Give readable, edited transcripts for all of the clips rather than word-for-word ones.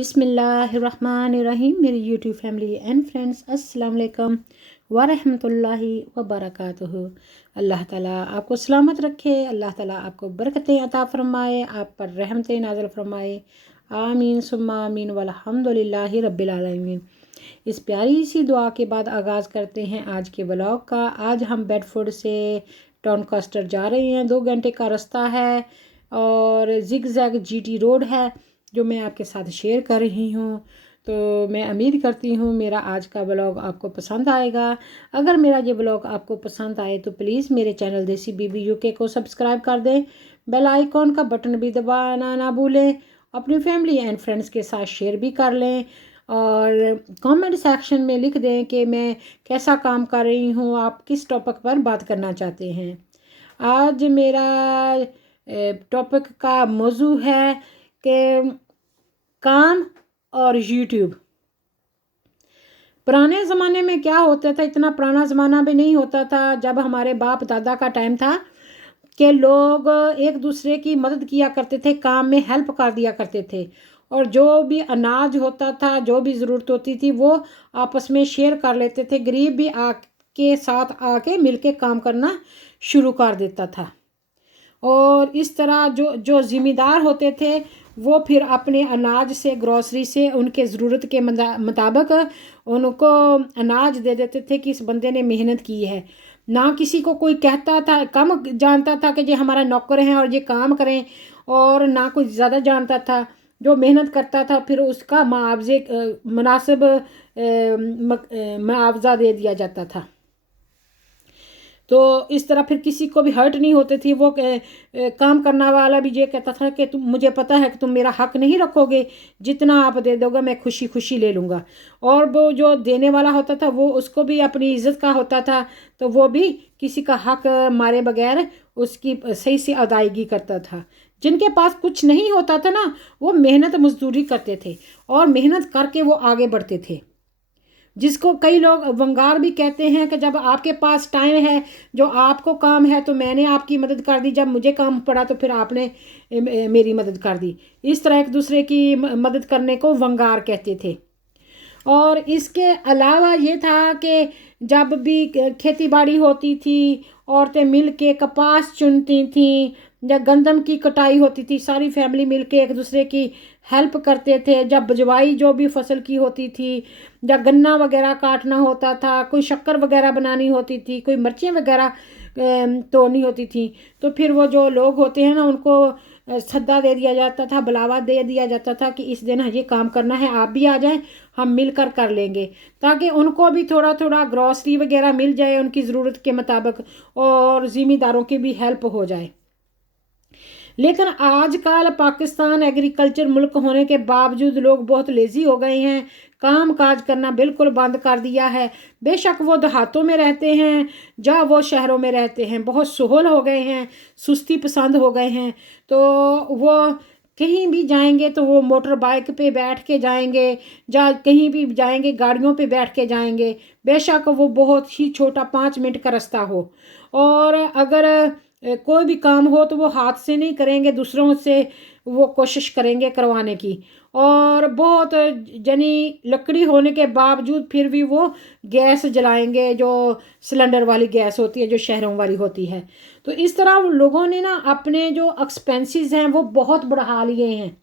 बिस्मिल्लाहिर्रहमानिर्रहीम। मेरी YouTube family and friends, अस्सलाम वालेकुम वरहमतुल्लाहि वबरकातुहू। अल्लाह ताला आपको सलामत रखे, अल्लाह ताला आपको बरकतें अता फरमाए, आप पर रहमतें नाज़िल फरमाए। आमीन सुम्मा आमीन वल्हम्दुलिल्लाहि रब्बिल आलमीन। इस प्यारी सी दुआ के बाद आगाज़ करते हैं आज के व्लॉग का। आज हम बेडफोर्ड से डॉनकास्टर जा रहे हैं। 2 घंटे का रास्ता है और जिग जैग जीटी रोड है जो मैं आपके साथ शेयर कर रही हूँ। तो मैं उम्मीद करती हूँ मेरा आज का व्लॉग आपको पसंद आएगा। अगर मेरा ये व्लॉग आपको पसंद आए तो प्लीज़ मेरे चैनल देसी बीबी यूके को सब्सक्राइब कर दें, बेल आइकॉन का बटन भी दबाना ना भूलें, अपनी फैमिली एंड फ्रेंड्स के साथ शेयर भी कर लें और कमेंट सेक्शन में लिख दें कि मैं कैसा काम कर रही हूँ, आप किस टॉपिक पर बात करना चाहते हैं। आज मेरा टॉपिक का मौजू है कि काम और यूट्यूब। पुराने ज़माने में क्या होता था, इतना पुराना ज़माना भी नहीं होता था जब हमारे बाप दादा का टाइम था कि लोग एक दूसरे की मदद किया करते थे, काम में हेल्प कर दिया करते थे और जो भी अनाज होता था, जो भी ज़रूरत होती थी वो आपस में शेयर कर लेते थे। गरीब भी आके साथ आके मिलके काम करना शुरू कर देता था और इस तरह जो जो ज़िम्मेदार होते थे वो फिर अपने अनाज से, ग्रॉसरी से उनके ज़रूरत के मुताबिक उनको अनाज दे देते थे कि इस बंदे ने मेहनत की है। ना किसी को कोई कहता था, कम जानता था कि ये हमारा नौकर हैं और ये काम करें, और ना कोई ज़्यादा जानता था। जो मेहनत करता था फिर उसका मुआवजे मुनासिब मुआवजा दे दिया जाता था। तो इस तरह फिर किसी को भी हर्ट नहीं होते थी। वो काम करने वाला भी ये कहता था कि तुम, मुझे पता है कि तुम मेरा हक नहीं रखोगे, जितना आप दे दोगे मैं खुशी खुशी ले लूँगा। और वो जो देने वाला होता था वो उसको भी अपनी इज्जत का होता था, तो वो भी किसी का हक मारे बगैर उसकी सही से अदायगी करता था। जिनके पास कुछ नहीं होता था ना, वो मेहनत मजदूरी करते थे और मेहनत करके वो आगे बढ़ते थे, जिसको कई लोग वंगार भी कहते हैं कि जब आपके पास टाइम है, जो आपको काम है तो मैंने आपकी मदद कर दी, जब मुझे काम पड़ा तो फिर आपने मेरी मदद कर दी। इस तरह एक दूसरे की मदद करने को वंगार कहते थे। और इसके अलावा ये था कि जब भी खेती बाड़ी होती थी, औरतें मिल के कपास चुनती थीं, या गंदम की कटाई होती थी, सारी फैमिली मिल के एक दूसरे की हेल्प करते थे। जब बिजवाई जो भी फसल की होती थी, या गन्ना वगैरह काटना होता था, कोई शक्कर वगैरह बनानी होती थी, कोई मिर्चें वगैरह तोड़नी होती थी, तो फिर वो जो लोग होते हैं ना उनको सद्दा दे दिया जाता था, बुलावा दे दिया जाता था कि इस दिन ये काम करना है, आप भी आ जाएं, हम मिलकर कर लेंगे, ताकि उनको भी थोड़ा थोड़ा ग्रॉसरी वगैरह मिल जाए उनकी ज़रूरत के मुताबिक और ज़िम्मेदारों की भी हेल्प हो जाए। लेकिन आजकल पाकिस्तान एग्रीकल्चर मुल्क होने के बावजूद लोग बहुत लेज़ी हो गए हैं, काम काज करना बिल्कुल बंद कर दिया है। बेशक वो देहातों में रहते हैं या वो शहरों में रहते हैं, बहुत सोहल हो गए हैं, सुस्ती पसंद हो गए हैं। तो वो कहीं भी जाएंगे तो वो मोटर बाइक पे बैठ के जाएंगे, या कहीं भी जाएंगे गाड़ियों पे बैठ के जाएंगे, बेशक वो बहुत ही छोटा 5 मिनट का रास्ता हो। और अगर कोई भी काम हो तो वो हाथ से नहीं करेंगे, दूसरों से वो कोशिश करेंगे करवाने की। और बहुत जनी लकड़ी होने के बावजूद फिर भी वो गैस जलाएंगे, जो सिलेंडर वाली गैस होती है जो शहरों वाली होती है। तो इस तरह लोगों ने ना अपने जो एक्सपेंसेस हैं वो बहुत बढ़ा लिए हैं।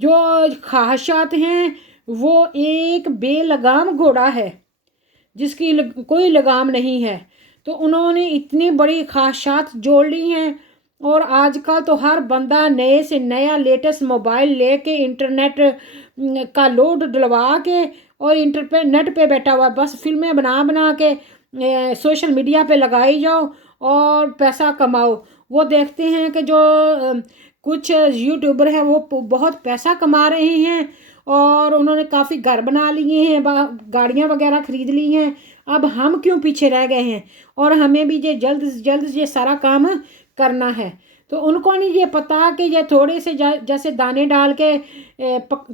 जो ख्वाहिशात हैं वो एक बेलगाम घोड़ा है जिसकी कोई लगाम नहीं है। तो उन्होंने इतनी बड़ी ख्वाहिशात जोड़ ली हैं और आजकल तो हर बंदा नए से नया लेटेस्ट मोबाइल लेके इंटरनेट का लोड डलवा के और इंटरनेट पे बैठा हुआ, बस फिल्में बना बना के सोशल मीडिया पे लगाई जाओ और पैसा कमाओ। वो देखते हैं कि जो कुछ यूट्यूबर हैं वो बहुत पैसा कमा रहे हैं और उन्होंने काफ़ी घर बना लिए हैं, गाड़ियाँ वगैरह ख़रीद ली हैं। अब हम क्यों पीछे रह गए हैं और हमें भी ये जल्द से जल्द ये सारा काम करना है। तो उनको नहीं ये पता कि ये थोड़े से जैसे दाने डाल के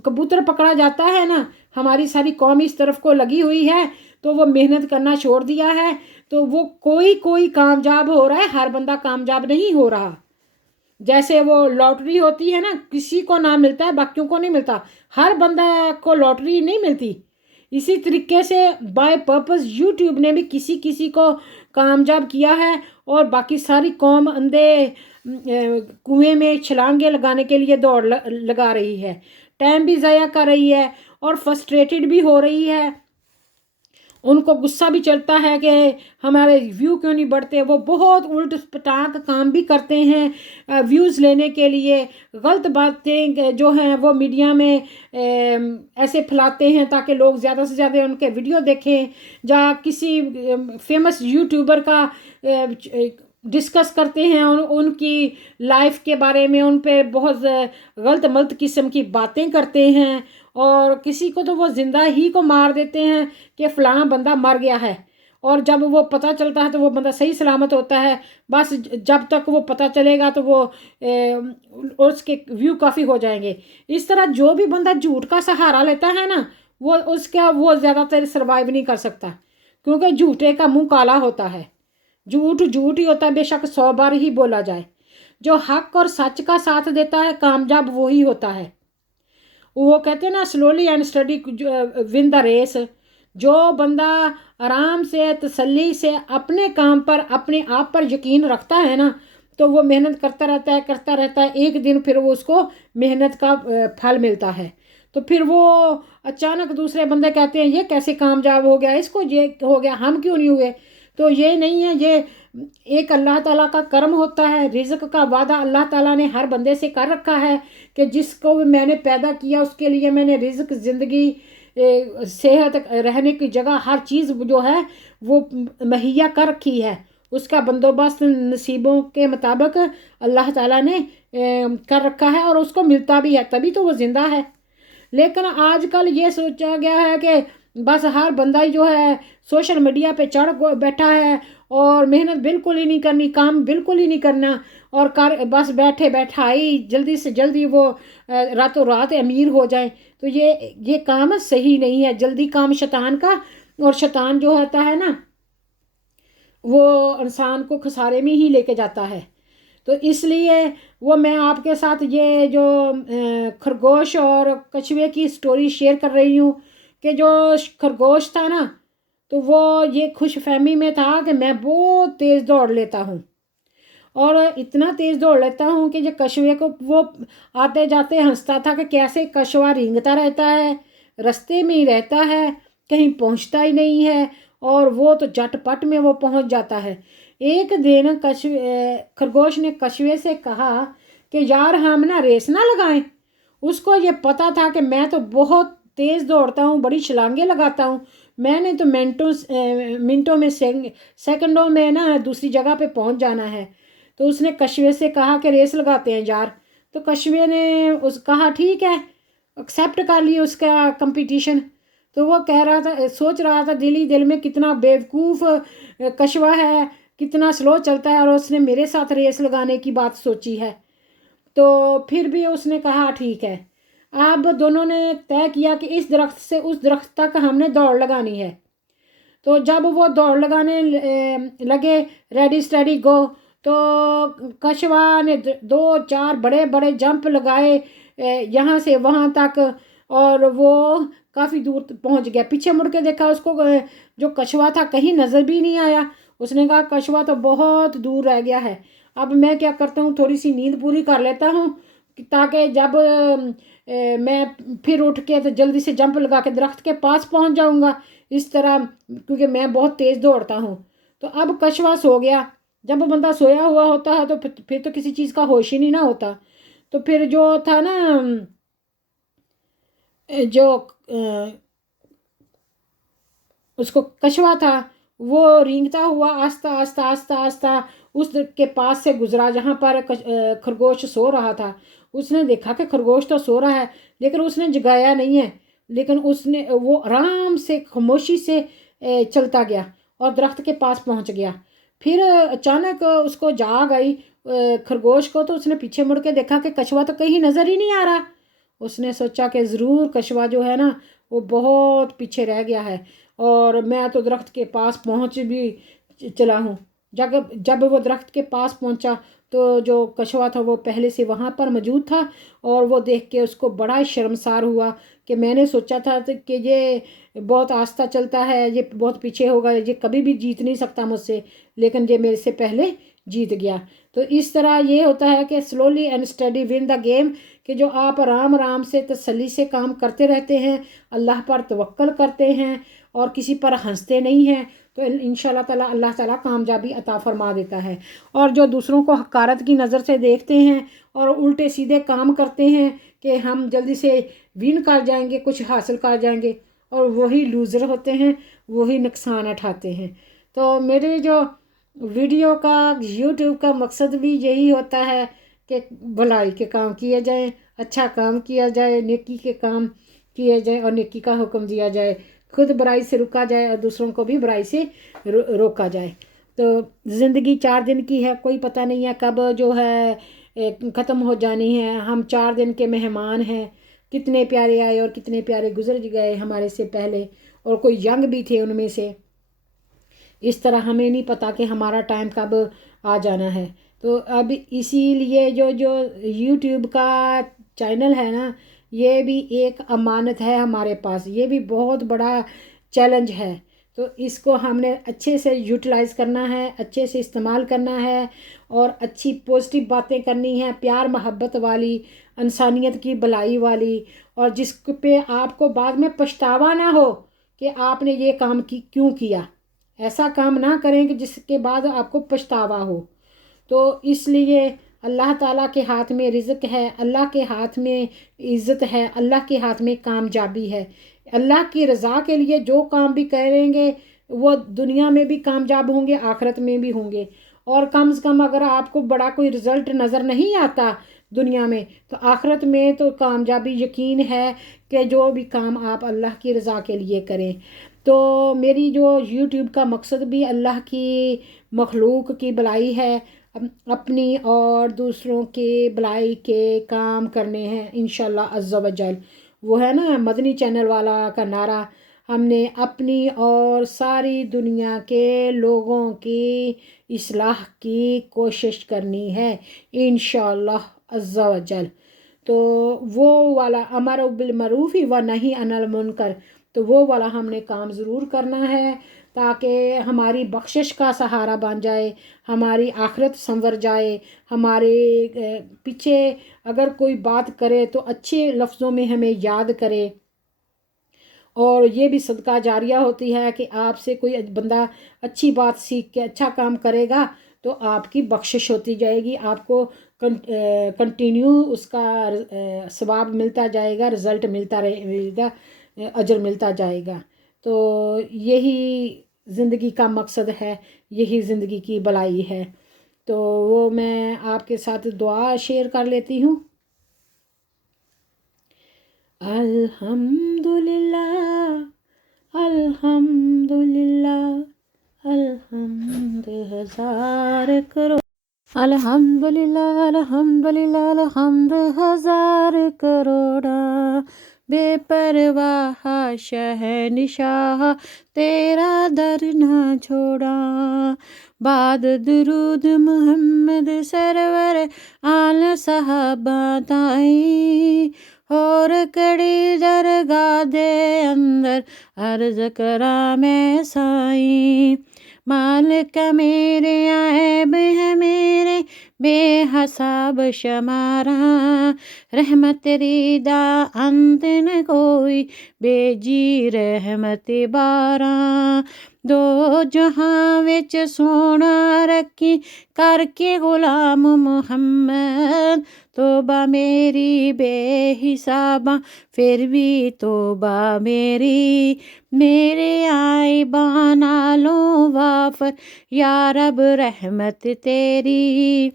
कबूतर पकड़ा जाता है ना, हमारी सारी कौम इस तरफ को लगी हुई है, तो वो मेहनत करना छोड़ दिया है। तो वो कोई कामयाब हो रहा है, हर बंदा कामयाब नहीं हो रहा। जैसे वो लॉटरी होती है ना, किसी को नाम मिलता है बाकियों को नहीं मिलता, हर बंदा को लॉटरी नहीं मिलती। इसी तरीके से बाय पर्पस यूट्यूब ने भी किसी किसी को कामयाब किया है, और बाकी सारी कौम अंधे कुएं में छलांगे लगाने के लिए दौड़ लगा रही है, टाइम भी ज़ाया कर रही है और फ्रस्ट्रेटेड भी हो रही है। उनको गुस्सा भी चलता है कि हमारे व्यू क्यों नहीं बढ़ते। वो बहुत उल्ट पटांग काम भी करते हैं व्यूज़ लेने के लिए। गलत बातें जो हैं वो मीडिया में ऐसे फैलाते हैं ताकि लोग ज़्यादा से ज़्यादा उनके वीडियो देखें, या किसी फेमस यूट्यूबर का डिस्कस करते हैं उनकी लाइफ के बारे में, उन पे बहुत गलत मलत किस्म की बातें करते हैं, और किसी को तो वो ज़िंदा ही को मार देते हैं कि फ़लाना बंदा मर गया है, और जब वो पता चलता है तो वो बंदा सही सलामत होता है। बस जब तक वो पता चलेगा तो वो उसके व्यू काफ़ी हो जाएंगे। इस तरह जो भी बंदा झूठ का सहारा लेता है ना, वो ज़्यादातर सर्वाइव नहीं कर सकता, क्योंकि झूठे का मुंह काला होता है। झूठ झूठ ही होता है, बेशक 100 बार ही बोला जाए। जो हक और सच का साथ देता है कामयाब वही होता है। वो कहते हैं ना, slowly and study win the race. जो बंदा आराम से तसल्ली से अपने काम पर अपने आप पर यकीन रखता है ना, तो वो मेहनत करता रहता है, एक दिन फिर वो उसको मेहनत का फल मिलता है। तो फिर वो अचानक दूसरे बंदे कहते हैं ये कैसे कामयाब हो गया, इसको ये हो गया, हम क्यों नहीं हुए। तो ये नहीं है, ये एक अल्लाह ताला का कर्म होता है। रिज़्क का वादा अल्लाह ताला ने हर बंदे से कर रखा है कि जिसको भी मैंने पैदा किया उसके लिए मैंने रिज़्क, ज़िंदगी, सेहत, रहने की जगह, हर चीज़ जो है वो मुहैया कर रखी है। उसका बंदोबस्त नसीबों के मुताबिक अल्लाह ताला ने कर रखा है, और उसको मिलता भी है, तभी तो वो ज़िंदा है। लेकिन आजकल ये सोचा गया है कि बस हर बंदा ही जो है सोशल मीडिया पे चढ़ बैठा है, और मेहनत बिल्कुल ही नहीं करनी, काम बिल्कुल ही नहीं करना, और कर बस बैठे बैठाई जल्दी से जल्दी वो रातों रात अमीर हो जाए। तो ये काम सही नहीं है। जल्दी काम शैतान का, और शैतान जो होता है ना वो इंसान को खसारे में ही लेके जाता है। तो इसलिए वो मैं आपके साथ ये जो खरगोश और कछुए की स्टोरी शेयर कर रही हूँ, कि जो खरगोश था ना, तो वो ये खुश फहमी में था कि मैं बहुत तेज़ दौड़ लेता हूँ, और इतना तेज़ दौड़ लेता हूँ कि जो कछुए को वो आते जाते हंसता था कि कैसे कछुआ रेंगता रहता है, रास्ते में ही रहता है, कहीं पहुँचता ही नहीं है, और वो तो झटपट में वो पहुँच जाता है। एक दिन खरगोश ने कछुए से कहा कि यार हम ना रेस ना लगाएं। उसको ये पता था कि मैं तो बहुत तेज़ दौड़ता हूँ, बड़ी छलांगे लगाता हूँ, मैंने तो मिनटों में सेकंडों में ना दूसरी जगह पे पहुँच जाना है। तो उसने कछुए से कहा कि रेस लगाते हैं यार। तो कछुए ने कहा ठीक है, एक्सेप्ट कर लिया उसका कंपटीशन। तो वो कह रहा था, सोच रहा था दिल ही दिल में कितना बेवकूफ़ कछुआ है, कितना स्लो चलता है, और उसने मेरे साथ रेस लगाने की बात सोची है। तो फिर भी उसने कहा ठीक है। अब दोनों ने तय किया कि इस दरख्त से उस दरख्त तक हमने दौड़ लगानी है। तो जब वो दौड़ लगाने लगे, रेडी स्टेडी गो, तो कछुआ ने 2-4 बड़े बड़े जंप लगाए यहाँ से वहाँ तक, और वो काफ़ी दूर पहुँच गया। पीछे मुड़ के देखा, उसको जो कछुआ था कहीं नज़र भी नहीं आया। उसने कहा कछुआ तो बहुत दूर रह गया है। अब मैं क्या करता हूँ, थोड़ी सी नींद पूरी कर लेता हूँ, ताकि जब मैं फिर उठ के तो जल्दी से जंप लगा के दरख्त के पास पहुँच जाऊँगा इस तरह, क्योंकि मैं बहुत तेज़ दौड़ता हूँ। तो अब कछुआ सो गया। जब बंदा सोया हुआ होता है तो फिर तो किसी चीज़ का होश ही नहीं ना होता। तो फिर जो था ना, जो उसको कछुआ था, वो रेंगता हुआ आस्ता आस्ता आस्ता आस्ता उस के पास से गुजरा जहाँ पर खरगोश सो रहा था। उसने देखा कि खरगोश तो सो रहा है, लेकिन उसने जगाया नहीं है। लेकिन वो आराम से खामोशी से चलता गया और दरख्त के पास पहुँच गया। फिर अचानक उसको जाग आई खरगोश को। तो उसने पीछे मुड़ के देखा कि कछुआ तो कहीं नज़र ही नहीं आ रहा। उसने सोचा कि ज़रूर कछुआ जो है ना वो बहुत पीछे रह गया है, और मैं तो दरख्त के पास पहुँच भी चला हूँ। जब वो दरख्त के पास पहुँचा تو جو کشوا تھا وہ پہلے سے وہاں پر موجود تھا، اور وہ دیکھ کے اس کو بڑا ہی شرمسار ہوا کہ میں نے سوچا تھا کہ یہ بہت آہستہ چلتا ہے، یہ بہت پیچھے ہوگا، یہ کبھی بھی جیت نہیں سکتا مجھ سے، لیکن یہ میرے سے پہلے جیت گیا۔ تو اس طرح یہ ہوتا ہے کہ slowly and study one the game, کہ جو آپ آرام آرام سے تسلی سے کام کرتے رہتے ہیں، اللہ پر توکل کرتے ہیں اور کسی پر ہنستے نہیں ہیں، تو انشاءاللہ تعالیٰ اللہ تعالیٰ کامیابی عطا فرما دیتا ہے۔ اور جو دوسروں کو حقارت کی نظر سے دیکھتے ہیں اور الٹے سیدھے کام کرتے ہیں کہ ہم جلدی سے ون کر جائیں گے، کچھ حاصل کر جائیں گے، اور وہی لوزر ہوتے ہیں، وہی نقصان اٹھاتے ہیں۔ تو میرے جو ویڈیو کا یوٹیوب کا مقصد بھی یہی ہوتا ہے کہ بھلائی کے کام کیے جائیں، اچھا کام کیا جائے، نیکی کے کام کیے جائیں اور نیکی کا حکم دیا جائے، خود برائی سے رکا جائے اور دوسروں کو بھی برائی سے روکا جائے۔ تو زندگی 4 دن کی ہے، کوئی پتہ نہیں ہے کب جو ہے ختم ہو جانی ہے۔ ہم 4 دن کے مہمان ہیں، کتنے پیارے آئے اور کتنے پیارے گزر گئے ہمارے سے پہلے، اور کوئی ینگ بھی تھے ان میں سے۔ اس طرح ہمیں نہیں پتہ کہ ہمارا ٹائم کب آ جانا ہے۔ تو اب اسی لیے جو یوٹیوب کا چینل ہے نا، یہ بھی ایک امانت ہے ہمارے پاس، یہ بھی بہت بڑا چیلنج ہے۔ تو اس کو ہم نے اچھے سے یوٹیلائز کرنا ہے، اچھے سے استعمال کرنا ہے، اور اچھی پازیٹیو باتیں کرنی ہیں، پیار محبت والی، انسانیت کی بھلائی والی، اور جس پہ آپ کو بعد میں پچھتاوا نہ ہو کہ آپ نے یہ کام کیوں کیا۔ ایسا کام نہ کریں کہ جس کے بعد آپ کو پچھتاوا ہو۔ تو اس لیے اللہ تعالیٰ کے ہاتھ میں رزق ہے، اللہ کے ہاتھ میں عزت ہے، اللہ کے ہاتھ میں کامیابی ہے۔ اللہ کی رضا کے لیے جو کام بھی کریں گے وہ دنیا میں بھی کامیاب ہوں گے، آخرت میں بھی ہوں گے۔ اور کم سے کم اگر آپ کو بڑا کوئی رزلٹ نظر نہیں آتا دنیا میں، تو آخرت میں تو کامیابی یقین ہے کہ جو بھی کام آپ اللہ کی رضا کے لیے کریں۔ تو میری جو یوٹیوب کا مقصد بھی اللہ کی مخلوق کی بھلائی ہے، اپنی اور دوسروں کے بھلائی کے کام کرنے ہیں انشاءاللہ عز و جل۔ وہ ہے نا مدنی چینل والا کا نعرہ، ہم نے اپنی اور ساری دنیا کے لوگوں کی اصلاح کی کوشش کرنی ہے انشاءاللہ عز و جل۔ تو وہ والا امر بالمعروف و نہی عن المنکر، تو وہ والا ہم نے کام ضرور کرنا ہے تاکہ ہماری بخشش کا سہارا بن جائے، ہماری آخرت سنور جائے، ہمارے پیچھے اگر کوئی بات کرے تو اچھے لفظوں میں ہمیں یاد کرے۔ اور یہ بھی صدقہ جاریہ ہوتی ہے کہ آپ سے کوئی بندہ اچھی بات سیکھ کے اچھا کام کرے گا تو آپ کی بخشش ہوتی جائے گی، آپ کو کنٹینیو اس کا ثواب ملتا جائے گا، رزلٹ ملتا رہے گا، اجر ملتا جائے گا۔ تو یہی زندگی کا مقصد ہے، یہی زندگی کی بھلائی ہے۔ تو وہ میں آپ کے ساتھ دعا شیئر کر لیتی ہوں۔ الحمدللہ الحمدللہ الحمد ہزار کروڑ، الحمدللہ الحمدللہ الحمد ہزار کروڑا، بے پرواہ شہنشاہ تیرا در نہ چھوڑا، بعد درود محمد سرور آل صحابہ تائیں، اور کڑی درگاہ دے اندر عرض کرا میں سائیں، مالک میرے عیب ہے میرے بے حساب شمارا، رحمت ریدہ انت نہ کوئی بے جی رحمت باراں، دو جہاں وچ سونا رکھی کر کے غلام محمد، توبہ میری بے حساباں پھر بھی توبہ میری، میرے عیباں نالوں وافر یا رب رحمت تیری،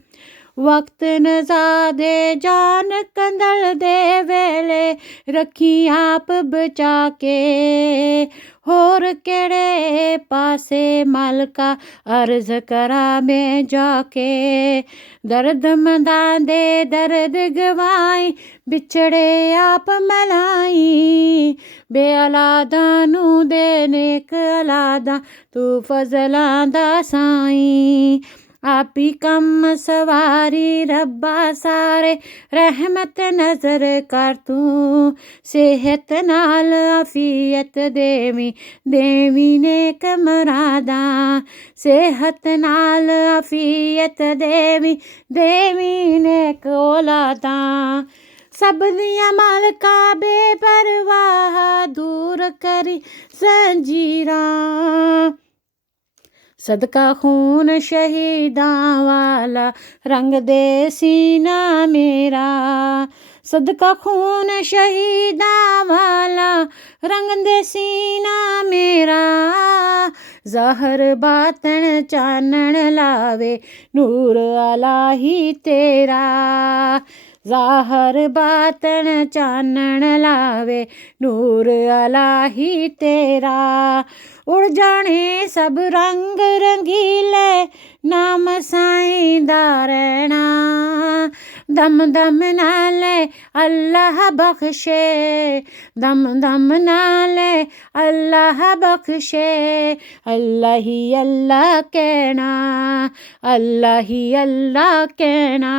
وقت نزا دے جان کندل دے ویلے رکھی آپ بچا کے، ہور کیڑے پاسے مالکا عرض کرا میں جا کے، درد منداں دے درد گوائی بچھڑے آپ ملائی، بے اولاداں نوں دے نیک اولاداں تو فضلاں دا سائیں، आप ही कम सवारी रब्बा सारे रहमत नजर कर तू सेहत नाल आफियत देवी देवी नेक मरादा सेहत नाल आफियत देवी देवी नेक औलादा सब दियां मालका बेपरवाह दूर करी जंजीरां सदका खून शहीदां वाला रंग दे सीना मेरा सदका खून शहीदां वाला रंग दे सीना मेरा ज़ाहर बातन चानन लावे नूर अलाही तेरा ज़ाहर बातन चानन लावे नूर अलाही तेरा उड़ जाने सब रंग रंगीले नाम साईं दा रहना दम दम नाले अल्लाह बख्शे दम दम नाले अल्लाह बख्शे अल्लाह ही अल्लाह कहना अल्लाह ही अल्लाह कहना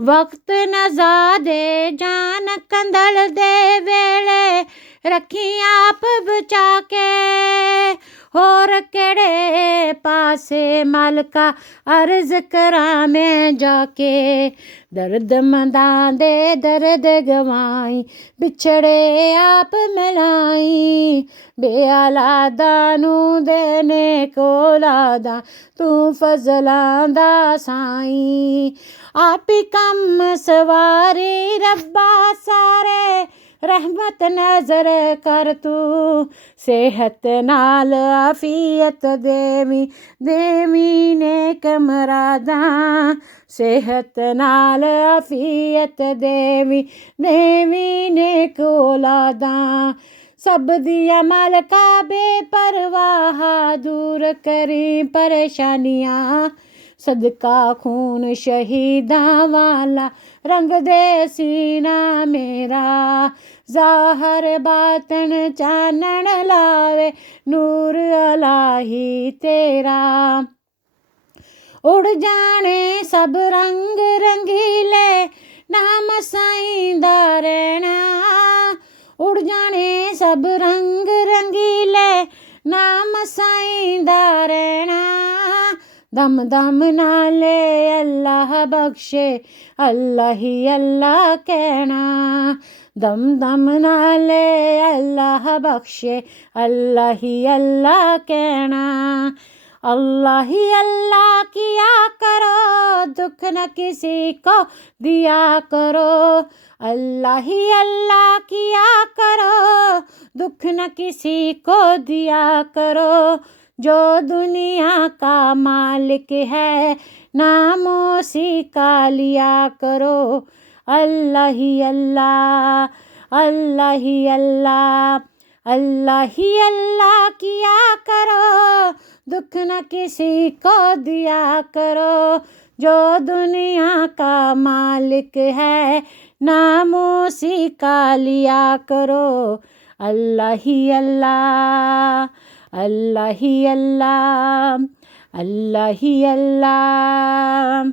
वक्त नज़ा दे जान कंदल दे वेले रखी आप बचा के होर केड़े पासे मालका अर्ज करा मैं जाके दर्द मंदां दे दर्द गवाई बिछड़े आप मिलाई बेऔलादा नू देने कोलादा तू फजलां दा साईं आप ही कम सवारी रब्बा सारे रहमत नजर कर तू सेहत नाल आफियत देवी देवी नेक मरादा सेहत नाल आफियत देवी देवी नेक औलादा सब दिया मालका बेपरवाह दूर करी परेशानियां सदका खून शहीदां वाला रंग दे सीना मेरा ज़ाहर बातन चानन लावे नूर अलाही तेरा उड़ जाने सब रंग रंगीले नाम साईं दा रहना उड़ जाने सब रंग रंगीले नाम साईं दा रहना दम दम नाले अल्लाह बख्शे अल्लाह ही अल्लाह कहना दम दम नाले अल्लाह बख्शे अल्लाह ही अल्लाह कहना अल्लाह ही अल्लाह किया करो दुख न किसी को दिया करो अल्लाह ही अल्लाह किया करो दुख न किसी को दिया करो जो दुनिया का मालिक है नामों सी का लिया करो अल्लाह ही अल्लाह अल्लाह ही अल्लाह अल्लाह ही अल्लाह किया करो दुख न किसी को दिया करो जो दुनिया का मालिक है नामों सी का लिया करो अल्लाह ही अल्लाह अल्लाह ही अल्लाह अल्लाह ही अल्लाह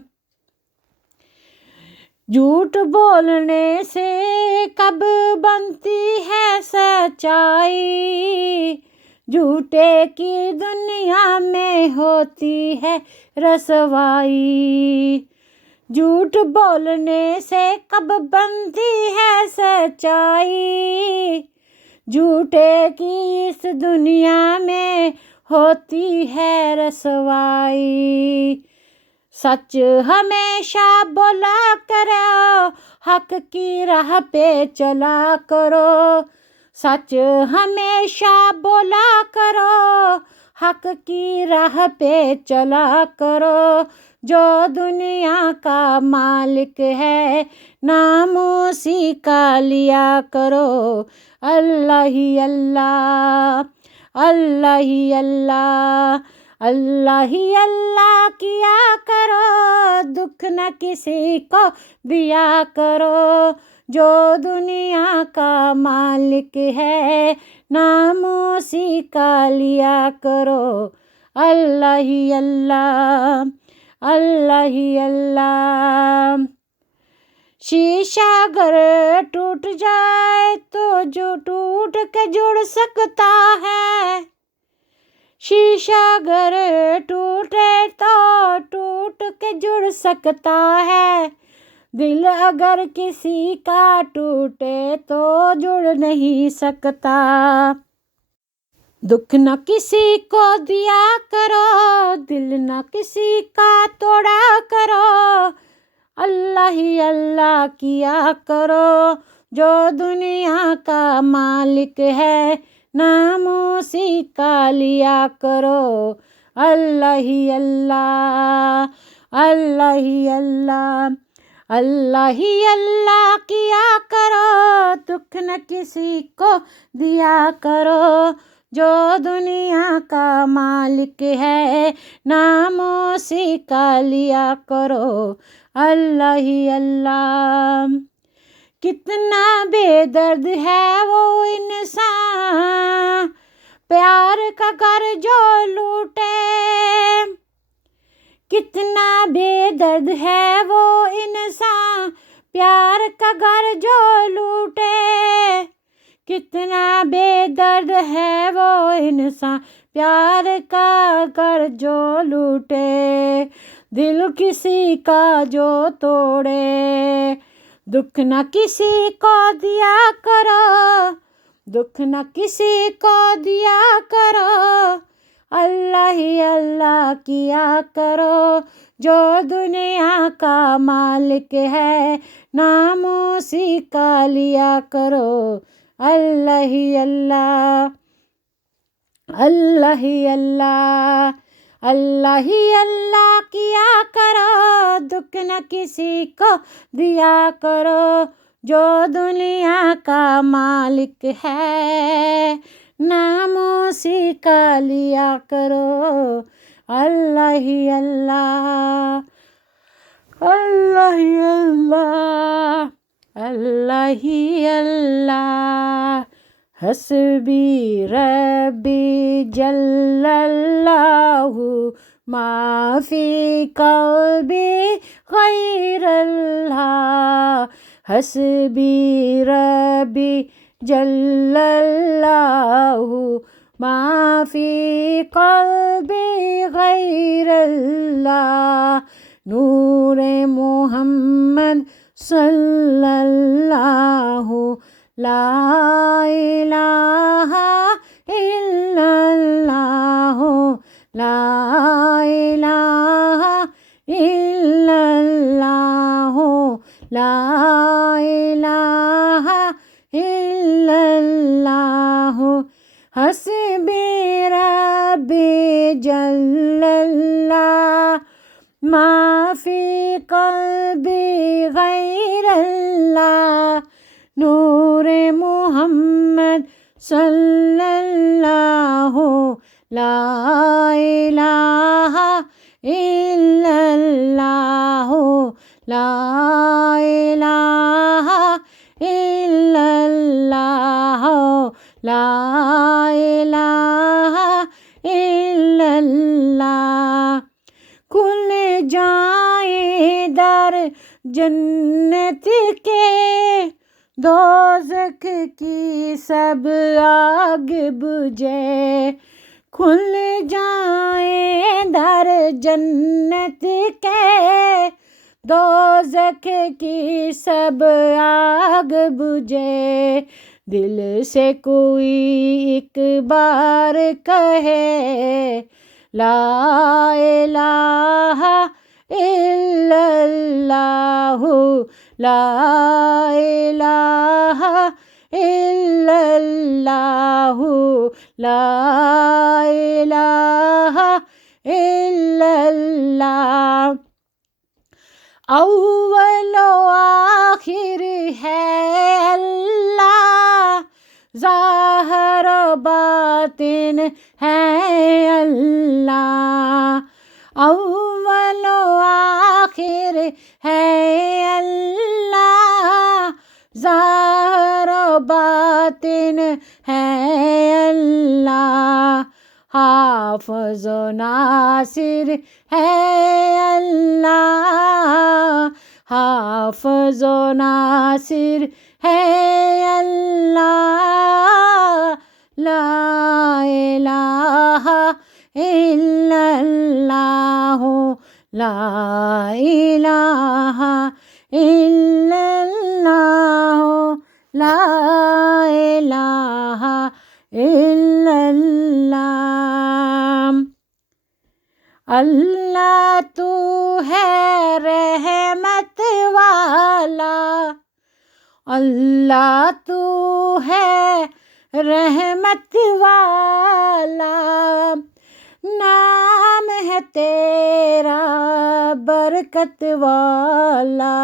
झूठ बोलने से कब बनती है सच्चाई झूठे की दुनिया में होती है रसवाई झूठ बोलने से कब बनती है सच्चाई झूठे की इस दुनिया में होती है रसवाई सच हमेशा बोला करो हक की राह पे चला करो सच हमेशा बोला करो हक की राह पे चला करो जो दुनिया का मालिक है नामों सी का लिया करो अल्लाह ही अल्लाह अल्लाह ही अल्लाह अल्लाह ही अल्लाह किया करो दुख न किसी को दिया करो जो दुनिया का मालिक है नामों सी का लिया करो اللہ ہی اللہ، اللہ ہی اللہ۔ شیشہ اگر ٹوٹ جائے تو جو ٹوٹ کے جڑ سکتا ہے، شیشہ اگر ٹوٹے تو ٹوٹ کے جڑ سکتا ہے، دل اگر کسی کا ٹوٹے تو جڑ نہیں سکتا۔ دکھ نہ کسی کو دیا کرو، دل نہ کسی کا توڑا کرو، اللہ ہی اللہ کیا کرو، جو دنیا کا مالک ہے نام اسی کا لیا کرو، اللہ ہی اللہ، اللہ ہی اللہ، اللہ ہی اللہ کیا کرو، دکھ نہ کسی کو دیا کرو، جو دنیا کا مالک ہے نام اسی کا لیا کرو، اللہ ہی اللہ۔ کتنا بے درد ہے وہ انسان، پیار کا گھر جو لوٹے، کتنا بے درد ہے وہ انسان، پیار کا گھر جو لوٹے، کتنا بے درد ہے وہ انسان، پیار کا گھر جو لوٹے، دل کسی کا جو توڑے، دکھ نہ کسی کو دیا کرو، دکھ نہ کسی کو دیا کرو، اللہ ہی اللہ کیا کرو، جو دنیا کا مالک ہے نام اسی کا لیا کرو، اللہ ہی اللہ، اللہ ہی اللہ، اللہ ہی اللہ کیا کرو، دکھ نہ کسی کو دیا کرو، جو دنیا کا مالک ہے نام اسی کا لیا کرو، اللہ ہی اللہ، اللہ ہی اللہ، اللہ ہی اللہ۔ حسبی ربی جل اللہ، ما فی قلبی غیر اللہ، حسبی ربی جل اللہ، ما فی قلبی غیر اللہ، نور محمد صلی اللہ، لا الہ الا اللہ، لا الہ الا اللہ، لا الہ الا اللہ، حسبی ربی جل اللہ، ما فی قلبی غیر اللہ، نور محمد صلی اللہ، لا الہ الا اللہ، لا الہ الا اللہ، لا الہ الا اللہ۔ کھل جائیں در جنت کے، دوزخ کی سب آگ بجھے، کھل جائیں در جنت کے، دوزخ کی سب آگ بجھے، دل سے کوئی ایک بار کہے، لا الہ الا اللہ، لا الہ الا اللہ، لا الہ الا اللہ۔ اول و آخر ہے اللہ، ظاہر و باطن ہے اللہ، اول و آخر ہے اللہ، ظاہر و باطن ہے اللہ، حافظ و ناصر ہے اللہ، حافظ و ناصر ہے اللہ، لا الہ الا اللہ، لا الہ الا اللہ، لا الہ الا اللہ۔ اللہ تو ہے رحمت والا، اللہ تو ہے رحمت والا، نام ہے تیرا برکت والا،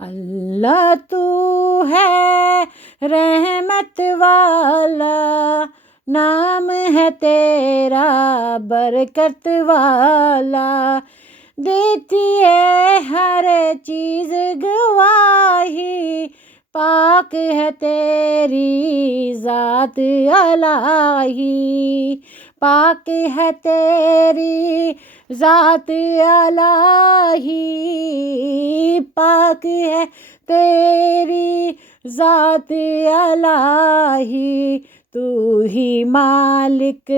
اللہ تو ہے رحمت والا، نام ہے تیرا برکت والا، دیتی ہے ہر چیز گواہی، پاک ہے تیری ذات الہی، پاک ہے تیری ذات الہی، پاک ہے تیری ذات الہی، تو ہی مالک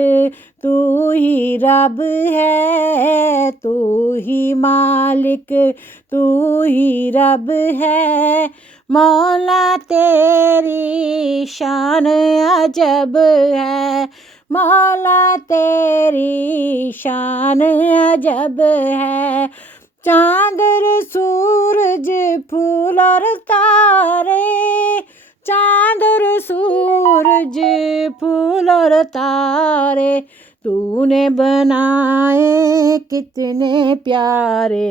تو ہی رب ہے، تو ہی مالک تو ہی رب ہے، مولا تیری شان عجب ہے، مولا تیری شان عجب ہے، چاند اور سورج پھول اور تارے، چاند اور سورج پھول اور تارے، تو نے بنائے کتنے پیارے،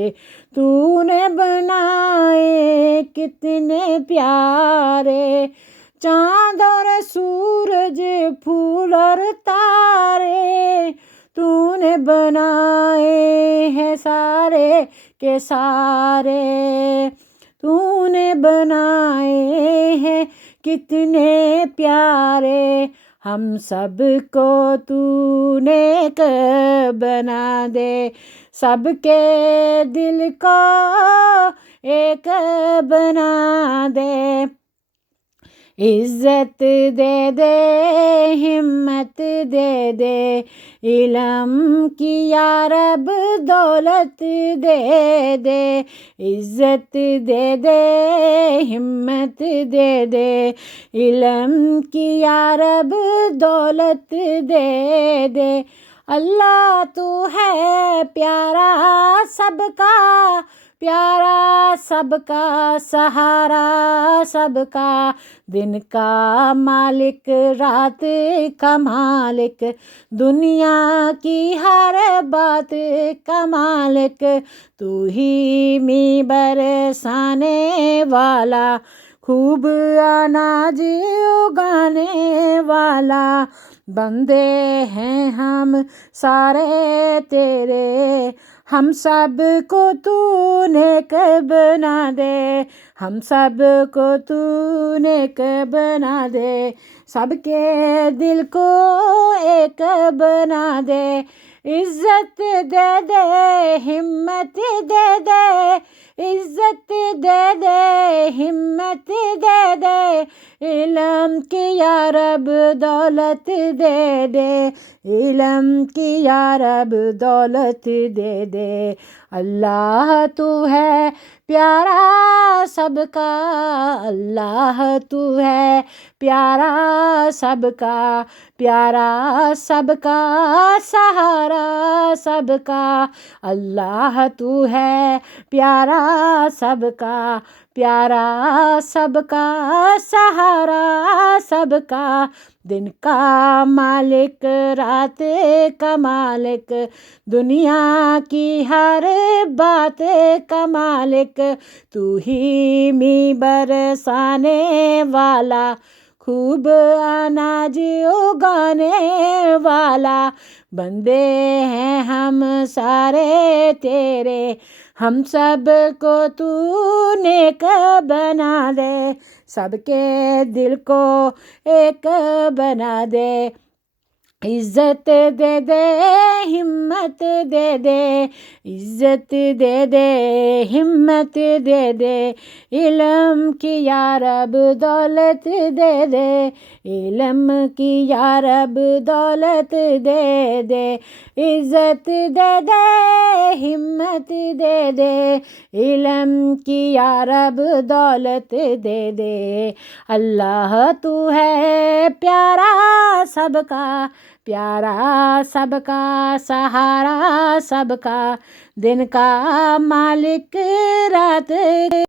تو نے بنائے کتنے پیارے، چاند اور سورج پھول اور تارے، تو نے بنائے ہیں سارے کے سارے، تو نے بنائے ہیں کتنے پیارے، ہم سب کو تو نیک بنا دے، سب کے دل کو ایک بنا دے، عزت دے دے ہمت دے دے، علم کی یا رب دولت دے دے، عزت دے دے ہمت دے دے، علم کی یا رب دولت دے دے، اللہ تو ہے پیارا سب کا، پیارا سب کا سہارا سب کا، دن کا مالک رات کا مالک، دنیا کی ہر بات کا مالک، تو ہی می برسانے والا، خوب اناج اگانے والا، بندے ہیں ہم سارے تیرے، ہم سب کو تو نیک بنا دے، ہم سب کو تو نیک بنا دے، سب کے دل کو ایک بنا دے، عزت دے دے ہمت دے دے، عزت دے دے ہمت دے دے، علم کی یا رب دولت دے دے، علم کی یا رب دولت دے دے، اللہ تو ہے پیارا سب کا، اللہ تو ہے پیارا سب کا، پیارا سب کا سہارا سب کا، اللہ تو ہے پیارا سب کا، پیارا سب کا سہارا سب کا، دن کا مالک رات کا مالک، دنیا کی ہر بات کا مالک، تو ہی می برسانے والا، خوب اناج اگانے والا، بندے ہیں ہم سارے تیرے، ہم سب کو تو نیک بنا دے، سب کے دل کو ایک بنا دے، عزت دے دے ہمت دے دے عزت دے دے ہمت دے دے علم کی یا رب دولت دے دے علم کی یا رب دولت دے دے عزت دے دے ہمت دے دے علم کی یا رب دولت دے دے اللہ تو ہے پیارا سب کا پیارا سب کا سہارا سب کا دن کا مالک رات